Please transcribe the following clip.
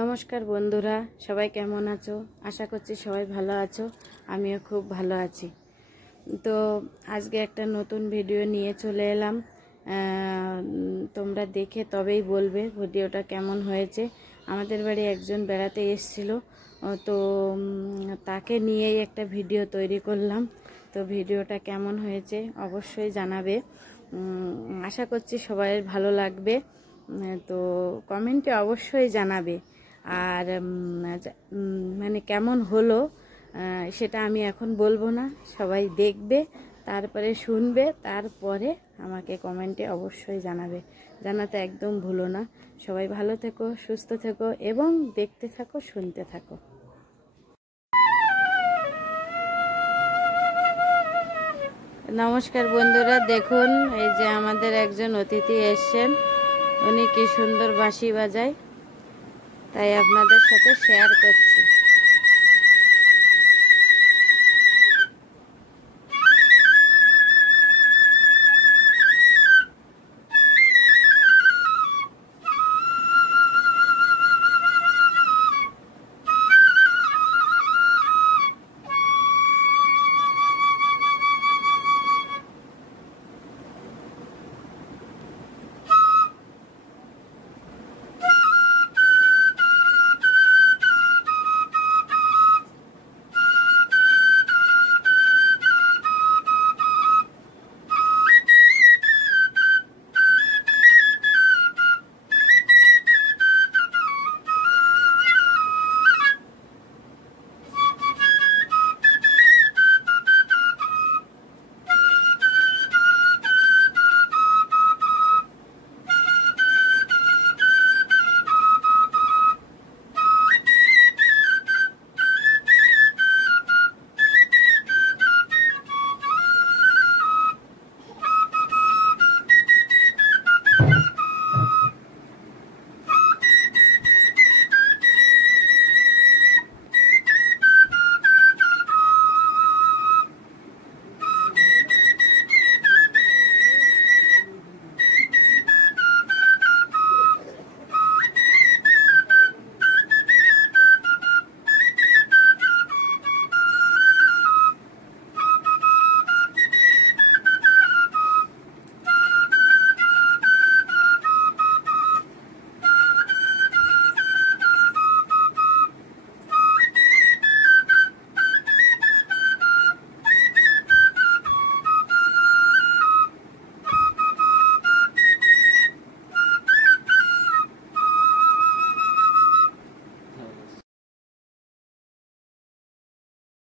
নমস্কার বন্ধুরা, সবাই কেমন আছো? আশা করছি সবাই ভালো আছো। আমিও খুব ভালো আছি। তো আজকে একটা নতুন ভিডিও নিয়ে চলে এলাম। তোমরা দেখে তবেই বলবে ভিডিওটা কেমন হয়েছে। আমাদের বাড়ি একজন বেড়াতে এসেছিল, তো তাকে নিয়েই একটা ভিডিও তৈরি করলাম। তো ভিডিওটা কেমন হয়েছে অবশ্যই জানাবে। আশা করছি সবাই ভালো লাগবে। তো কমেন্টে অবশ্যই জানাবে। আর মানে কেমন হলো সেটা আমি এখন বলবো না, সবাই দেখবে, তারপরে শুনবে, তারপরে আমাকে কমেন্টে অবশ্যই জানাবে। জানাতে একদম ভুলো না। সবাই ভালো থেকো, সুস্থ থেকো এবং দেখতে থাকো, শুনতে থাকো। নমস্কার বন্ধুরা, দেখুন এই যে আমাদের একজন অতিথি এসছেন। উনি কি সুন্দর বাঁশি বাজায়, তাই আপনাদের সাথে শেয়ার করছি।